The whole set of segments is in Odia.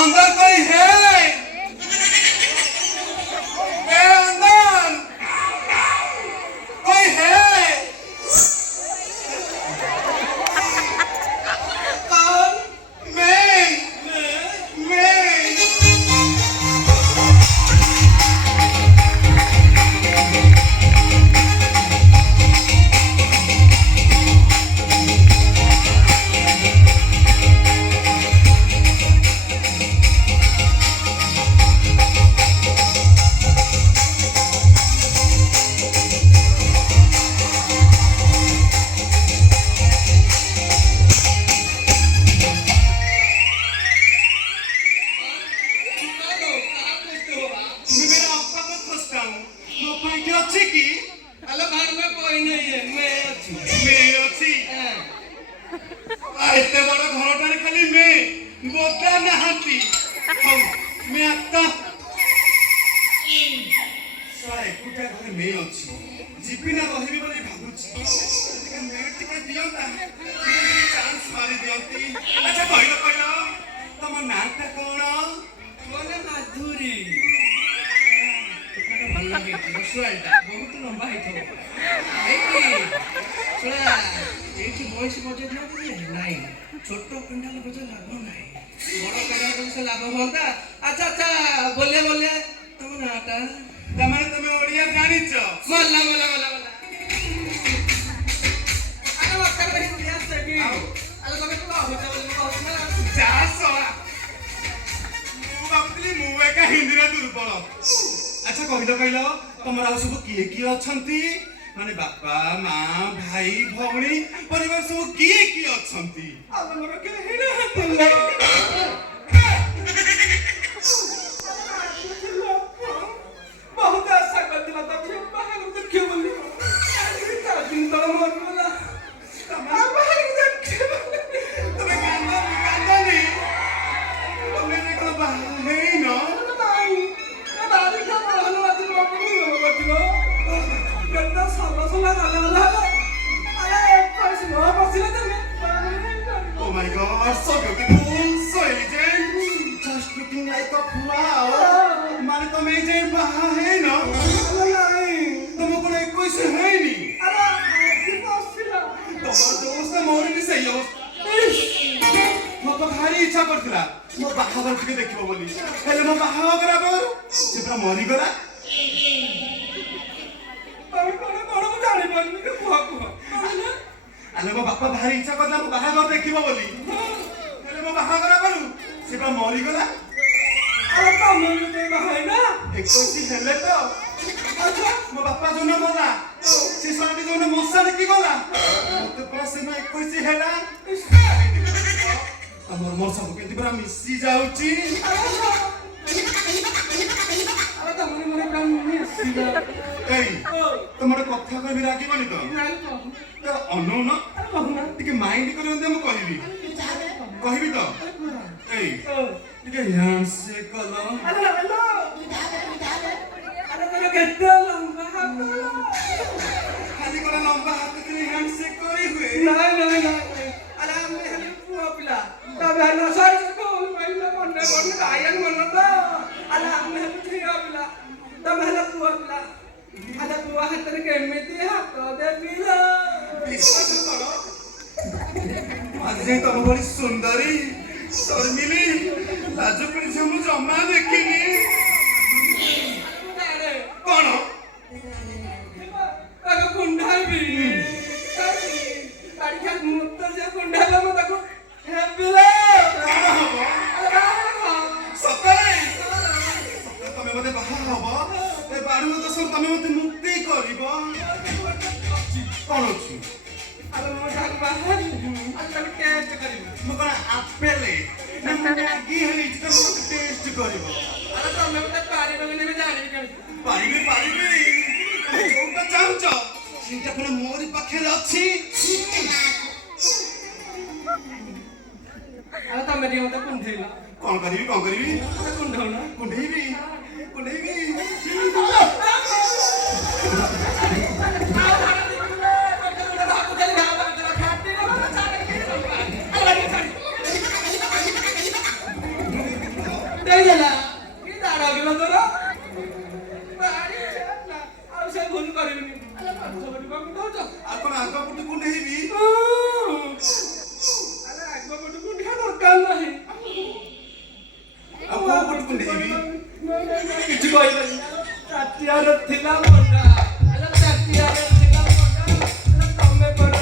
अंदर कोई है? ए अंदर कोई है? कौन? मैं मैं हेलो, कहाँ खोजते हो आप? मैं मेरा अप्पा को खोजता हूँ। ମୋ ପାଇଁ କିଏ ଅଛି କି? हेलो, घर में कोई नहीं है, मैं अच्छी। मैं ଅଛି। ଏତେ ବଡ ଘରଟାରେ ଖାଲି ମେ ବୋଦା ନାହାନ୍ତି। ହଉ ମେ ଆତ୍ତା ଶଳା ଏକୁଟିଆ ଘରେ ମେ ଅଛି। ଯିବି ନା ରହିବି ବୋଲି ଭାବୁଛି। ଟିକେ ମେ ଟିକେ ଦିଅନ୍ତା ଚାନ୍ସ ମାରି ଦିଅନ୍ତି। ଆଚ୍ଛା କହିଲ ତମ ନାଁଟା କଣ? बोले माधुरी। कपड़ा भल लगे रसुआलटा बहुत लंबा है तो एकी थोड़ा एकी वॉइस बजे ना दे नहीं छोटो पेंडाल बजे लाभ नहीं बड़ पेंडाल बजे से लाभ होता। अच्छा अच्छा बोले बोले तुम नाटा ତାମାନେ ତମେ ଓଡ଼ିଆ ଜାଣିଛ? मल्ला मल्ला मल्ला मल्ला अरे मक्का भाई क्या सकी अरे कभी तो होता बोले बहुत ना ଯା ଶଳା ମୁଁ ଭାବୁଥିଲି ମୁଁ ଏକା ହିନ୍ଦୀରେ ଦୁର୍ବଳ। ଆଚ୍ଛା କହିଲ ତମର ଆଉ ସବୁ କିଏ କିଏ ଅଛନ୍ତି? ମାନେ ବାପା ମା ଭାଇ ଭଉଣୀ ପରିବାର ସବୁ କିଏ କିଏ ଅଛନ୍ତି? ଆମର କେହି ନାହାନ୍ତି बहुत आशा करथिला तब बाहर देखियो बोली चार दिन तक मरला बाहर देखियो ତମେ କାନ୍ଦନି ତମେ ଯେ କଣ ବାହା ହେଇନ? ନାଇଁ ଦାଦି का बहन आदि बाबू करथिलो गंदा साला साला गाला अरे पैसे न बसिले तमे Oh my god, so beautiful, so elegant, just looking like a flower. ମାନେ ତମେ ଯେ ବାହା ହେଇନ? ତମକୁ 21 ହେଇନି? अरे आदि बसिला ତମର ଯୋଉ ଅବସ୍ଥା ମୋର ବି ସେଇ ଅବସ୍ଥା। ମତେ ଭାରି ଇଚ୍ଛା କରିଥିଲା ମୋ ବାହାଘର ଟିକେ ଦେଖିବ ବୋଲି, ହେଲେ ମୋ ବାହାଘର ଆଗରୁ ସେ ପୁରା ମରିଗଲା। ତମେ କଣ ମୁଁ ଜାଣି ପାରୁନି କି କୁହ କୁହ ହେଲେ ମୋ ବାପା ଭାରି ଇଚ୍ଛା କରିଥିଲା ମୋ ବାହାଘର ଦେଖିବ ବୋଲି, ହେଲେ ମୋ ବାହାଘର ଆଗରୁ ସେ ପୁରା ମରିଗଲା। अरे तमे भी बाहर ना 21 ହେଲେ ତ अच्छा ମୋ ବାପା ଯୋଉନ ମଲା ସେ ଶଳାଟି ଯୋଉନ ମଶା ଦେଖି ଗଲା ମତେ ପୁରା ସେନ 21 ହେଲା। ତମର ମୋର ସବୁ କେମିତି ପୁରା ମିଶି ଯାଉଛି। अरे तमने मोरे काम नहीं सीधा ଏଇ ତମର କଥା କହିବି ରାଗିବନି ତ? नहीं तो ଅନଉନ अरे बहुना ଟିକେ ମାଇଣ୍ଡ କରନ୍ତି ମୁଁ କହିବି କହିବି ତ? ଏଇ अरे ଟିକେ ହ୍ୟାଣ୍ଡ କଲ। हेलो अरे तेरा कितना लंबा हाथ ଖାଲି କଣ ଲମ୍ବା ହାତ ଥିଲେ ହ୍ୟାଣ୍ଡ କରି ହୁଏ? नहीं अरे हमने हले पुआ पिला तब है ना सर को पहले बनने आयन बनता अरे हमने हले थिया पिला तब है पुआ पिला अरे पुआ हाथ रे केमिति हाथ दे पिला ବିଶ୍ୱାସ କର ଆଜି ଯାଇ ତମ ଭଳି ସୁନ୍ଦରୀ ଶର୍ମିଲି ଲାଜକୁଳି ଝିଅ ମୁଁ ଜମା ଦେଖିନି। अरे କଣ ତାକୁ କୁଣ୍ଡାଇବି ତାରି ଖାଲି ମୁତ ଯେ କୁଣ୍ଡାଇଲା ମୁଁ ତାକୁ ହେବିଲେ କଣ ହବ? ସତରେ ସତରେ ତମେ ମତେ ବାହା ହବ? ଏ ବାରୁଣ ଦୋଷରୁ ତମେ ମତେ ମୁକ୍ତି କରିବ? କଣ ଅଛି? ଆରେ ମୁଁ ତାକୁ ବାହାରି ଆରେ ତାକୁ ଟେଷ୍ଟ କରିବି ମୁଁ କଣ ଆପେଲେ ନା ମୁଁ ମ୍ୟାଗି ହେଇଛି ତମେ ମତେ ଟେଷ୍ଟ କରିବ? ଆରେ ତମେ ମତେ ପାରିବ କି ନାହିଁ ଜାଣିବି କେମିତି ପାରିବି ତମେ ଯୋଉଟା ଚାହୁଁଛ ସେଇଟା ପୁଣି ମୋରି ପାଖରେ ଅଛି। ଆରେ ତମେ ଟିକେ ମତେ କୁଣ୍ଡେଇଲ କଣ କରିବି ଆରେ କୁଣ୍ଡଉନ କୁଣ୍ଡେଇବି ଦେଇଦେଲା କି ଦାଡ କିଲୋ ତୋର ବାଡ଼ି ଛାଡିଲା ଆଉ ସେ ଭୁଲ କରିବିନି ଆରେ ପାଠ ପଢିବାକୁ ଦଉଛ ଆପଣ ଆଗ ପଟୁ କୁଣ୍ଡେଇବି ଆରେ ଆଗ ପଟକୁ ଉଠିବା ଦରକାର ନାହିଁ ଆଉ କୋଉ ପଟୁ କୁଣ୍ଡେଇବି କିଛି କହିବେନି ଚାଟିଆରେ ଥିଲା ମଣ୍ଡା ଆରେ ଚାଟିଆରେ ଥିଲା ମଣ୍ଡା ଆରେ ତମେ କର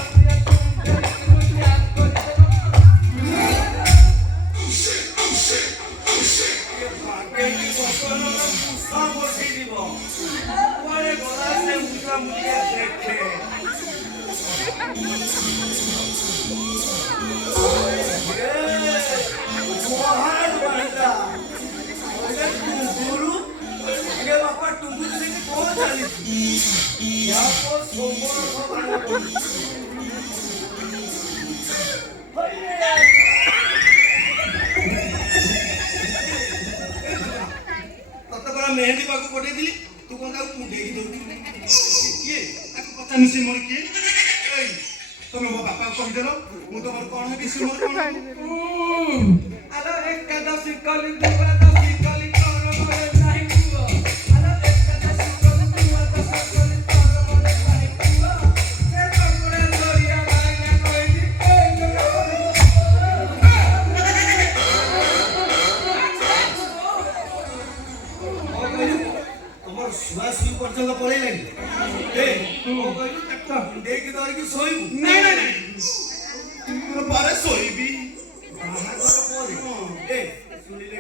मेहंदी पाक पठेई तू कौन कुंडेई दौर किए पता मिसी मोर किए तुम मो बापा कहीदेल मु तुम कौन है मोर कौन अरे एकादशी कली द्वादशी कली कर मोरे नाही पुओ अरे एकादशी कली द्वादशी कली कर मोरे नाही पुओ ए कपड़े धरिया भाईना कहली তোমার শুয়া শুই পর্যন্ত পড়ে লাগি ও কইলু তাকু দেকি ধরিকি শোইবু नहीं नहीं नहीं तुम बारे सोईबी বাহাঘর পরে শুনিলে